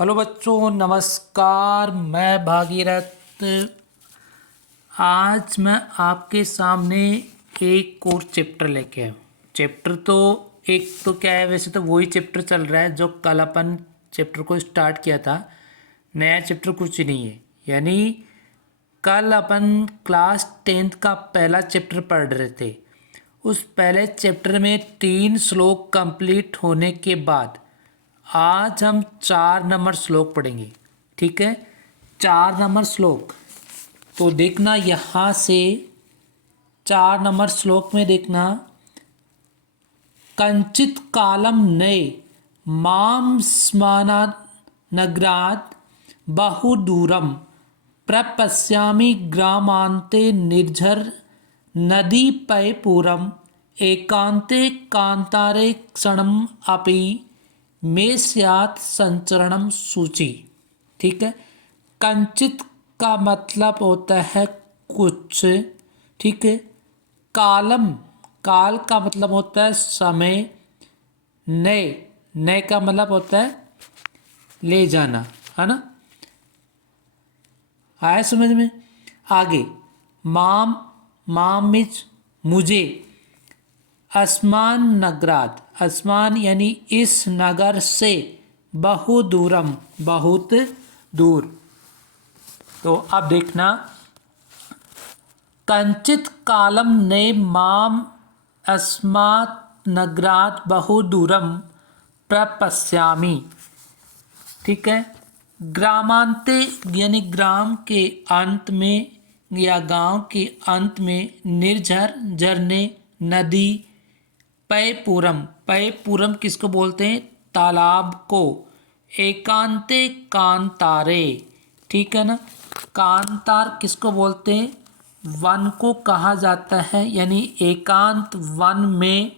Hello बच्चों, नमस्कार। मैं भागीरथ। आज मैं आपके सामने एक और चैप्टर लेके आया हूँ। चैप्टर तो एक तो क्या है, वैसे तो वही चैप्टर चल रहा है जो कल अपन चैप्टर को स्टार्ट किया था। नया चैप्टर कुछ नहीं है। यानी कल अपन क्लास 10th का पहला चैप्टर पढ़ रहे थे। उस पहले चैप्टर में 3 श्लोक कंप्लीट होने के बाद आज हम 4 नंबर श्लोक पढ़ेंगे। ठीक है, 4 नंबर श्लोक। तो देखना यहाँ से 4 नंबर श्लोक में देखना, कंचित कालम नये माम स्मना नगरात बहुदूरम प्रपश्यामि ग्रामांते निर्झर नदी पयपूरम एकांते कांतारे क्षणम अपि में स्यात् संचरणम सूची। ठीक है, कंचित का मतलब होता है कुछ। ठीक है, कालम, काल का मतलब होता है समय। नए, नए का मतलब होता है ले जाना, है ना। आया समझ में। आगे माम, माम मीन्स मुझे, अस्मान नगरात, अस्मान यानी इस नगर से, बहुदूरम बहुत दूर। तो अब देखना, कंचित कालम ने माम अस्मात् नगरात बहुदूरम प्रपश्यामि। ठीक है, ग्रामांते यानी ग्राम के अंत में या गांव के अंत में, निर्झर झरने, नदी, पयपूरम, पयपूरम किसको बोलते हैं? तालाब को। एकांते कांतारे, ठीक है ना। कांतार किसको बोलते हैं? वन को कहा जाता है। यानी एकांत वन में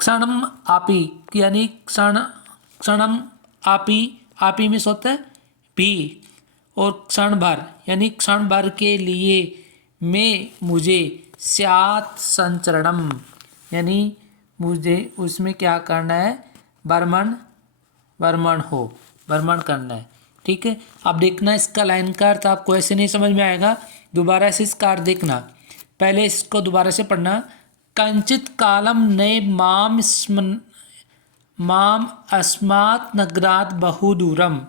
क्षणम आपी, यानी क्षणम आपी, आपी में होता है भी, और क्षण भर यानी क्षण भर के लिए, मैं मुझे, स्यात् संचरणम यानी मुझे उसमें क्या करना है? भ्रमण, भ्रमण हो, भ्रमण करना है। ठीक है, अब देखना इसका लाइन का अर्थ आपको ऐसे नहीं समझ में आएगा, दोबारा से इसका अर्थ देखना। पहले इसको दोबारा से पढ़ना, कंचित कालम ने माम अस्मात् नगरात बहुदूरम,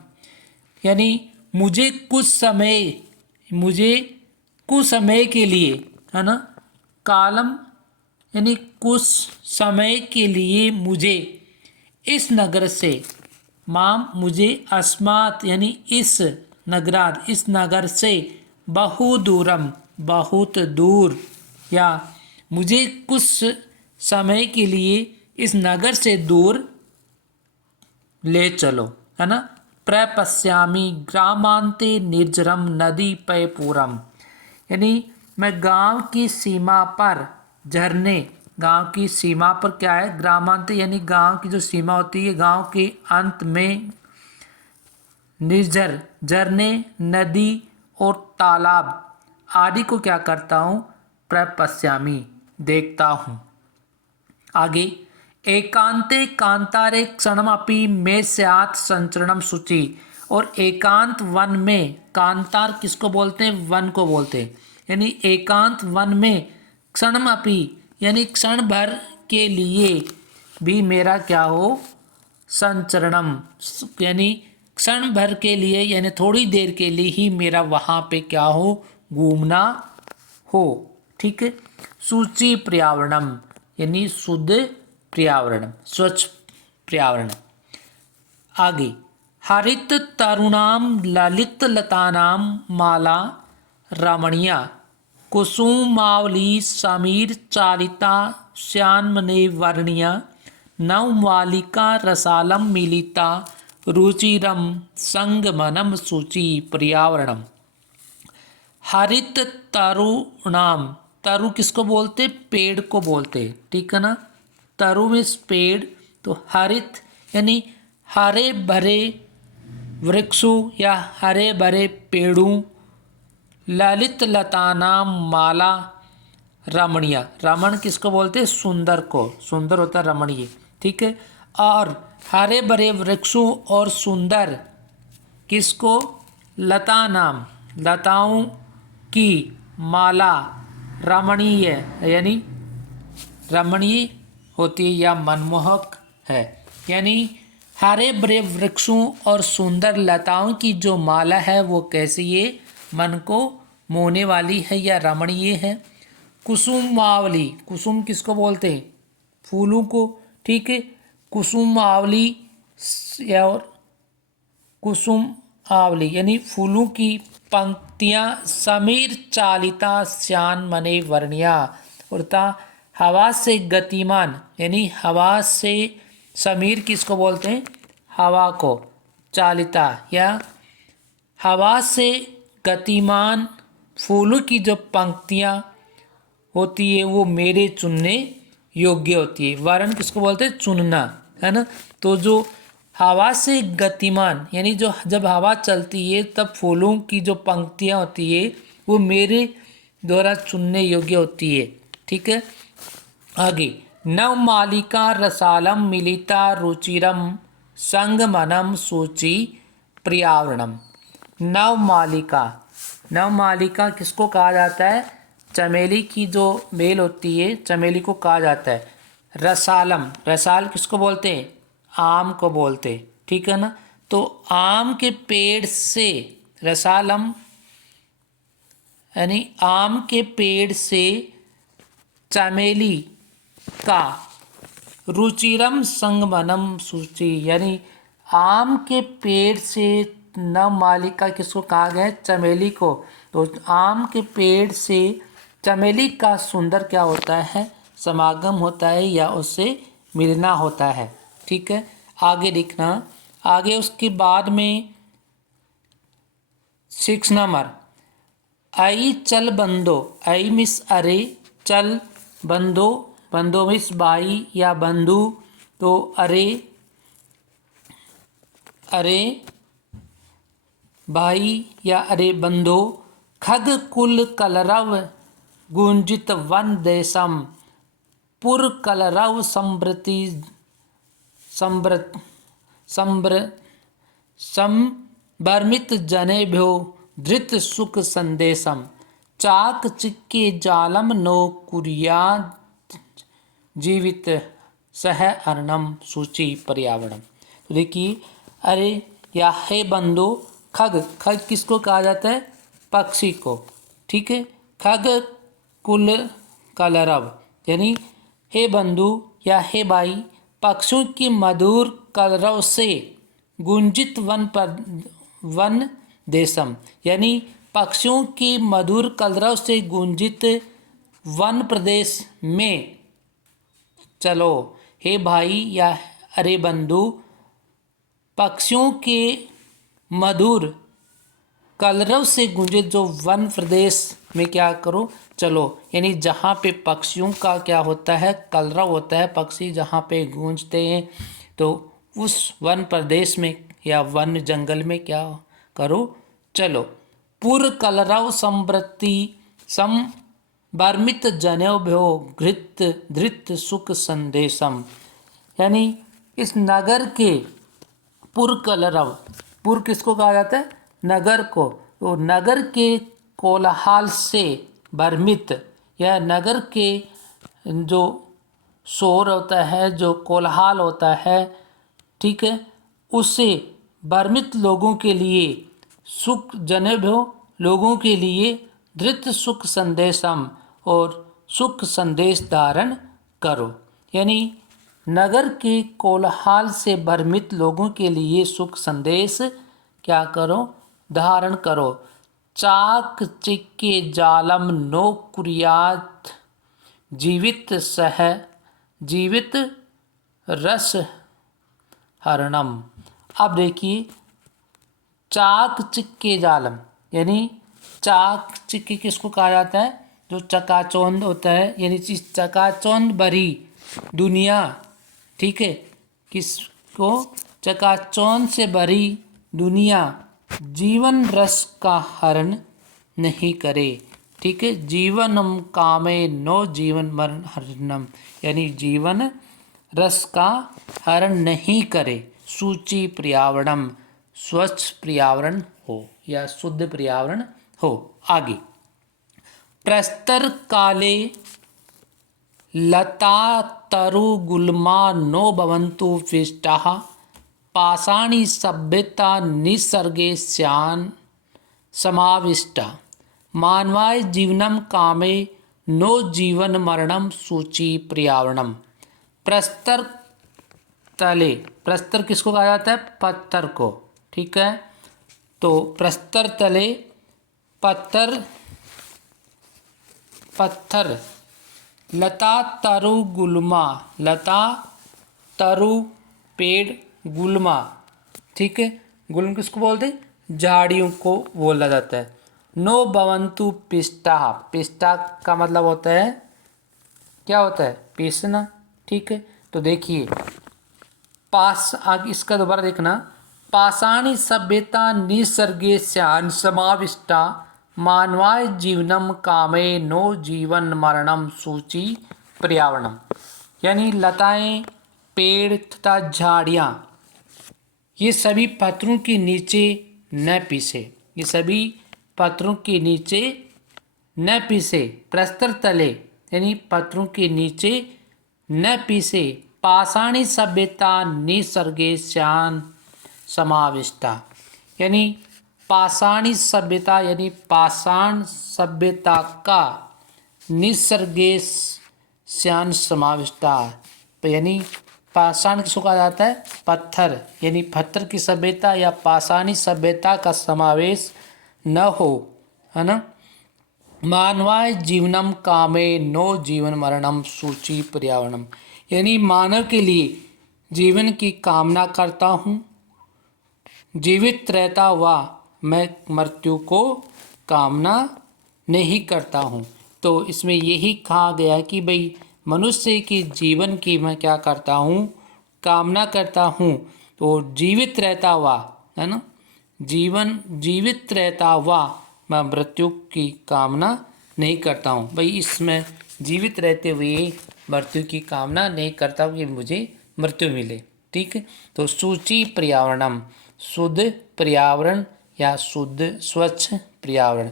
यानी मुझे कुछ समय, मुझे कुछ समय के लिए, है ना। कालम यानी कुछ समय के लिए मुझे इस नगर से, माम मुझे, अस्मात् यानी इस, नगरात इस नगर से, बहुदूरम बहुत दूर, या मुझे कुछ समय के लिए इस नगर से दूर ले चलो, है ना। प्रपश्यामि ग्रामांते निर्जरम नदी पयपूरम, यानी मैं गांव की सीमा पर झरने, गांव की सीमा पर क्या है? ग्रामांत यानी गांव की जो सीमा होती है, गांव के अंत में निर्झर झरने, नदी और तालाब आदि को क्या करता हूँ? प्रपश्यामि देखता हूँ। आगे एकांते कांतारे क्षणमपि में स्यात् संचरणम शुचि, और एकांत वन में, कांतार किसको बोलते हैं? वन को बोलते हैं। यानी एकांत वन में क्षणमपि यानी क्षण भर के लिए भी मेरा क्या हो? संचरणम, यानी क्षण भर के लिए, यानी थोड़ी देर के लिए ही मेरा वहाँ पे क्या हो? घूमना हो। ठीक है, सूची पर्यावरणम यानी शुद्ध पर्यावरण, स्वच्छ पर्यावरण। आगे हरित तरुणाम ललित लतानाम माला रमणीया कुसुमावली समीर चालिता श्यामने वर्णिया नवमालिका रसालम मिलिता रुचिरम संगमनम सूची पर्यावरणम। हरित तरुणाम, तरु किसको बोलते? पेड़ को बोलते। ठीक है ना, तरु में पेड़, तो हरित यानी हरे भरे वृक्षों या हरे भरे पेड़ों, ललित लतानाम माला रमणीय, रमण किसको बोलते हैं? सुंदर को, सुंदर होता है रमणीय। ठीक है, और हरे भरे वृक्षों और सुंदर किसको, लता नाम, लताओं की माला रमणीय यानी रमणीय होती है या मनमोहक है। यानी हरे भरे वृक्षों और सुंदर लताओं की जो माला है वो कैसी है, मन को मोहने वाली है या रमणीय है। कुसुमावली, कुसुम किसको बोलते हैं, फूलों को, ठीक है। कुसुमावली या और कुसुम आवली यानी फूलों की पंक्तियां समीर चालिता श्यान मने वर्णिया, उड़ता हवा से गतिमान, यानी हवा से, समीर किसको बोलते हैं, हवा को, चालिता या हवा से गतिमान फूलों की जो पंक्तियां होती है वो मेरे चुनने योग्य होती है। वर्ण किसको बोलते हैं, चुनना, है ना। तो जो हवा से गतिमान यानी जो जब हवा चलती है तब फूलों की जो पंक्तियां होती है वो मेरे द्वारा चुनने योग्य होती है, ठीक है। आगे, नवमालिका रसालम मिलिता रुचिरम संगमनम सूचि पर्यावरणम। नवमालिका, नवमालिका किसको कहा जाता है, चमेली की जो बेल होती है चमेली को कहा जाता है। रसालम, रसाल किसको बोलते हैं, आम को बोलते, ठीक है ना। तो आम के पेड़ से, रसालम यानी आम के पेड़ से चमेली का, रुचिरम संगमनम सूची, यानी आम के पेड़ से नवमालिका किसको कहा गया है, चमेली को। तो आम के पेड़ से चमेली का सुंदर क्या होता है, समागम होता है या उससे मिलना होता है, ठीक है। आगे लिखना, आगे उसके बाद में 6 नंबर, आई चल बंदो, आई मिस अरे, चल बंदो, बंदो मिस भाई या बंधु, तो अरे, अरे भाई या अरे बंधो, खग कुल कलरव गुंजित वन देशम, पुर कलरव समृति सम्ब्र सम्ब्र संभ्रमित जनेभ्यो धृत सुख संदेशम, चाक चिक्के जालम नो कुर्यात् जीवित सह अर्णम सूचि पर्यावरणम। तो देखिए, अरे या हे बंदो, खग, खग किसको कहा जाता है, पक्षी को, ठीक है। खग कुल कलरव यानी हे बंधु या हे भाई, पक्षियों की मधुर कलरव से गुंजित वन देशम, यानी पक्षियों की मधुर कलरव से गुंजित वन प्रदेश में चलो। हे भाई या अरे बंधु, पक्षियों के मधुर कलरव से गुंजित जो वन प्रदेश में क्या करो, चलो। यानी जहाँ पे पक्षियों का क्या होता है, कलरव होता है, पक्षी जहाँ पे गूंजते हैं, तो उस वन प्रदेश में या वन जंगल में क्या करो, चलो। पुर कलरव समृद्धि संभ्रमित जनेभ्यो घृत धृत सुख संदेशम, यानी इस नगर के पुर कलरव, पुर किसको कहा जाता है, नगर को। तो नगर के कोलाहल से भ्रमित या नगर के जो शोर होता है, जो कोलाहल होता है, ठीक है, उससे भ्रमित लोगों के लिए, सुख जनेभ्यो लोगों के लिए, धृत सुख संदेशम और सुख संदेश धारण करो, यानी नगर के कोलाहल से भ्रमित लोगों के लिए सुख संदेश क्या करो, धारण करो। चाक चिक्के जालम नो कुर्यात् जीवित सह जीवित रस हरणम। अब देखिए, चाक चिक्के जालम यानी चाक चिक्के किसको कहा जाता है, जो चकाचौंध होता है, यानी इस चकाचौंध भरी दुनिया, ठीक है, किसको, चकाचौंध से भरी दुनिया जीवन रस का हरण नहीं करे, ठीक है। जीवनम कामे नो जीवन मरण हरणम, यानी जीवन रस का हरण नहीं करे। सूची पर्यावरणम, स्वच्छ पर्यावरण हो या शुद्ध पर्यावरण हो। आगे, प्रस्तर काले लता तरु गुल्मा नो भवन्तु विष्टाः पाषाणी सभ्यता निसर्गे स्यान् समाविष्टा मानवाय जीवनम कामे नो जीवन मरणम सूची पर्यावरणम। प्रस्तर तले, प्रस्तर किसको कहा जाता है? पत्थर को। ठीक है, तो प्रस्तर तले पत्थर, पत्थर लता तरु गुल्मा, लता तरु पेड़, गुल्मा, ठीक है, गुल्म किसको बोलते हैं? झाड़ियों को बोला जाता है। नो भवन्तु पिष्टा, पिष्टा का मतलब होता है, क्या होता है? पीसना। ठीक है, तो देखिए पास, आगे इसका दोबारा देखना, पाषाणी सभ्यता निसर्गे स्यान् समाविष्टा मानवाय जीवनम कामे नो जीवन मरणम सूची पर्यावरणम। यानी लताएं, पेड़ तथा झाड़ियाँ ये सभी पत्थरों के नीचे न पीसे, ये सभी पत्थरों के नीचे न पीसे। प्रस्तर तले यानी पत्थरों के नीचे न पीसे। पाषाणी सभ्यता निसर्गे स्यान् समाविष्टा, यानी पाषाणी सभ्यता यानी पाषाण सभ्यता का निसर्गे स्यान् समाविष्टा, यानी पाषाण किसको कहा जाता है? पत्थर, यानी पत्थर की सभ्यता या पाषाणी सभ्यता का समावेश न हो, है ना। मानवाय जीवनम कामे नो जीवन मरणम सूची पर्यावरणम, यानी मानव के लिए जीवन की कामना करता हूँ, जीवित रहता हुआ मैं मृत्यु को कामना नहीं करता हूँ। तो इसमें यही कहा गया कि भाई मनुष्य के जीवन की मैं क्या करता हूँ? कामना करता हूँ। तो जीवित रहता हुआ, है ना, जीवन जीवित रहता हुआ मैं मृत्यु की कामना नहीं करता हूँ। भाई इसमें जीवित रहते हुए मृत्यु की कामना नहीं करता हूँ कि मुझे मृत्यु मिले। ठीक है, तो सूची पर्यावरणम, शुद्ध पर्यावरण या शुद्ध स्वच्छ पर्यावरण।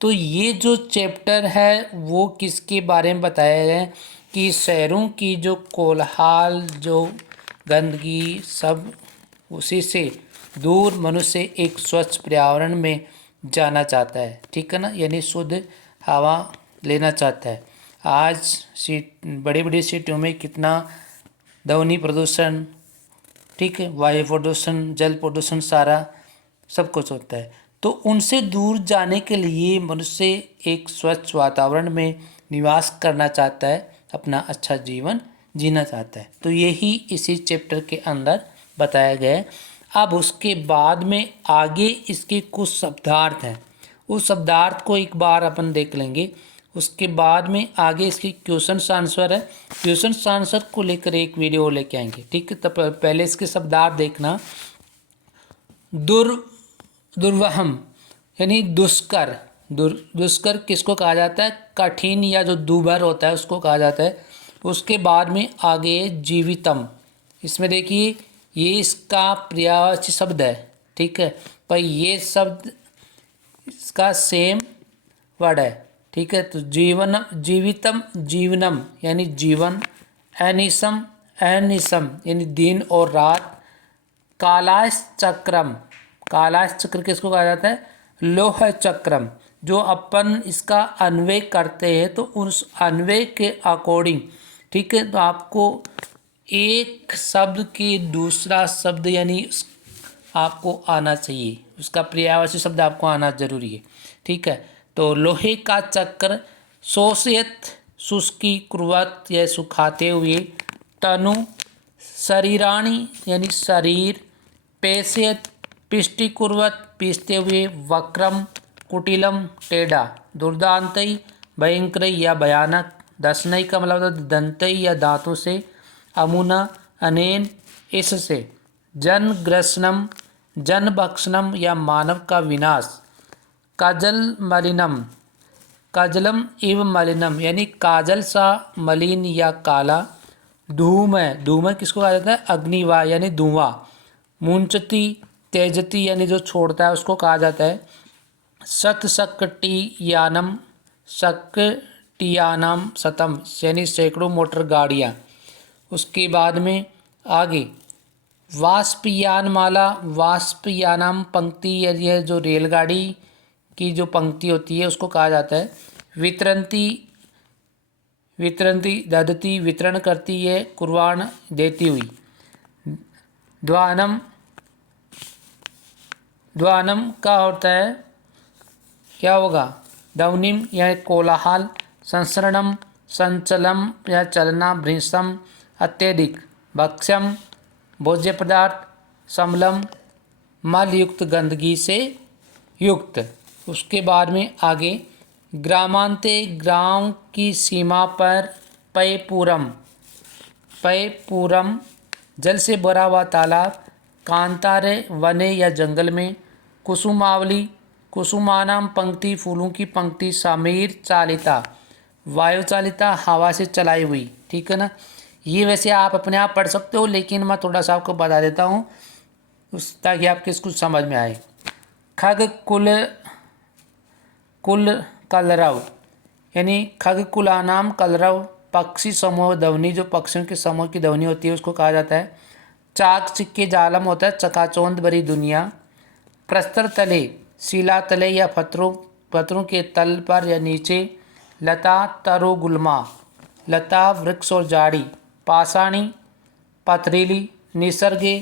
तो ये जो चैप्टर है वो किसके बारे में बताया गया है कि शहरों की जो कोलाहल, जो गंदगी, सब उसी से दूर मनुष्य एक स्वच्छ पर्यावरण में जाना चाहता है। ठीक है ना, यानी शुद्ध हवा लेना चाहता है। आज बड़ी बड़ी सिटियों में कितना ध्वनि प्रदूषण, ठीक है, वायु प्रदूषण, जल प्रदूषण, सारा सब कुछ होता है। तो उनसे दूर जाने के लिए मनुष्य एक स्वच्छ वातावरण में निवास करना चाहता है, अपना अच्छा जीवन जीना चाहता है। तो यही इसी चैप्टर के अंदर बताया गया है। अब उसके बाद में आगे इसके कुछ शब्दार्थ हैं, उस शब्दार्थ को एक बार अपन देख लेंगे। उसके बाद में आगे इसकी क्वेश्चन आंसर है, क्वेश्चन आंसर को लेकर एक वीडियो लेके आएंगे। ठीक है, तो पहले इसके शब्दार्थ देखना। दुर्वहम यानी दुष्कर, दुष्कर किसको कहा जाता है? कठिन या जो दूभर होता है उसको कहा जाता है। उसके बाद में आगे जीवितम, इसमें देखिए ये इसका पर्यायवाची शब्द है। ठीक है, पर ये शब्द इसका सेम वर्ड है। ठीक है, तो जीवन, जीवितम, जीवनम यानी जीवन, एनिसम, एनिसम यानी दिन और रात, कालाश चक्रम, कालाश चक्र किसको कहा जाता है? लोह चक्रम। जो अपन इसका अन्वय करते हैं तो उस अन्वय के अकॉर्डिंग, ठीक है, तो आपको एक शब्द की दूसरा शब्द यानी आपको आना चाहिए, उसका पर्यायवाची शब्द आपको आना जरूरी है। ठीक है, तो लोहे का चक्र, शोषयत शुष्की कुर्वत या सुखाते हुए, तनु शरीराणी यानी शरीर, पेशयत पिष्टि कुर्वत पीसते हुए, वक्रम कुटिलम टेढ़ा, दुर्दांतई भयंकर या भयानक, दसनई का मतलब होता है दंतई या दांतों से, अमुना अनेन इससे, जन ग्रसनम जन भक्षणम या मानव का विनाश, काजल मलिनम काजलम एवं मलिनम यानी काजल सा मलिन या काला, धूमय, धूमय किसको कहा जाता है? अग्निवाय यानी धुआं। मुंचती तेजती यानी जो छोड़ता है उसको कहा जाता है शतशकटियानम, शकटियानम शतम यानी सैकड़ों मोटर गाड़ियाँ। उसके बाद में आगे वाष्पयान माला, वाष्पयानम पंक्ति, यह जो रेलगाड़ी की जो पंक्ति होती है उसको कहा जाता है वितरंती, वितरंती ददती वितरण करती है, कुर्बान देती हुई। द्वानम, द्वानम का होता है क्या होगा? ध्वनिम या कोलाहल। संसरणम संचलम या चलना। भृशम अत्यधिक। भक्ष्यम भोज्य पदार्थ। समलम मल युक्त गंदगी से युक्त। उसके बाद में आगे ग्रामांते ग्राम की सीमा पर पयपूरम, पयपूरम जल से भरा हुआ तालाब। कांतारे वने या जंगल में। कुसुमावली, कुसुमानाम पंक्ति फूलों की पंक्ति। समीर चालिता वायु चालिता हवा से चलाई हुई। ठीक है ना। ये वैसे आप अपने आप पढ़ सकते हो, लेकिन मैं थोड़ा सा आपको बता देता हूँ ताकि आपके इसको समझ में आए। खग कुल, कुल कलरव यानी खग कुलानाम कलरव पक्षी समूह ध्वनि, जो पक्षियों के समूह की ध्वनि होती है उसको कहा जाता है। चाक चिक्के जालम होता है चकाचौंध भरी दुनिया। प्रस्तर तले शिला तले या पत्थरों, पत्थरों के तल पर या नीचे। लता तरो गुल्मा, लता वृक्ष और झाड़ी। पाषाणी पथरीली, निसर्गे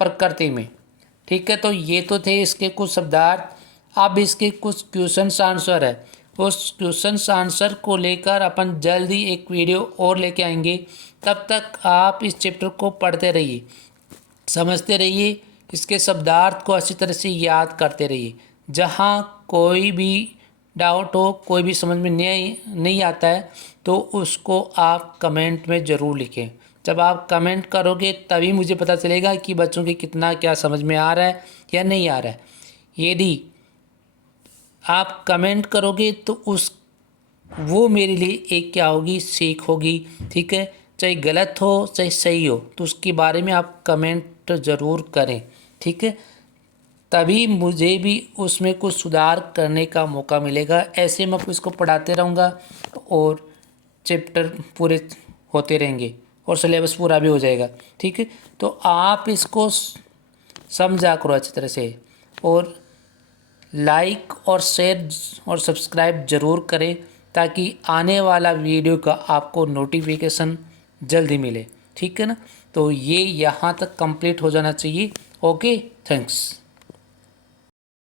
प्रकृति में। ठीक है, तो ये तो थे इसके कुछ शब्दार्थ। अब इसके कुछ क्वेश्चन आंसर है, उस क्वेश्चन आंसर को लेकर अपन जल्दी एक वीडियो और लेके आएंगे। तब तक आप इस चैप्टर को पढ़ते रहिए, समझते रहिए, इसके शब्दार्थ को अच्छी तरह से याद करते रहिए। जहाँ कोई भी डाउट हो, कोई भी समझ में नहीं आता है तो उसको आप कमेंट में ज़रूर लिखें। जब आप कमेंट करोगे तभी मुझे पता चलेगा कि बच्चों के कितना क्या समझ में आ रहा है या नहीं आ रहा है। यदि आप कमेंट करोगे तो वो मेरे लिए एक क्या होगी, सीख होगी। ठीक है, चाहे गलत हो चाहे सही हो, तो उसके बारे में आप कमेंट ज़रूर करें। ठीक है, तभी मुझे भी उसमें कुछ सुधार करने का मौका मिलेगा। ऐसे मैं इसको पढ़ाते रहूँगा और चैप्टर पूरे होते रहेंगे और सिलेबस पूरा भी हो जाएगा। ठीक है, तो आप इसको समझा करो अच्छी तरह से, और लाइक और शेयर और सब्सक्राइब ज़रूर करें ताकि आने वाला वीडियो का आपको नोटिफिकेशन जल्दी मिले। ठीक है ना, तो ये यहाँ तक कंप्लीट हो जाना चाहिए। Okay, thanks.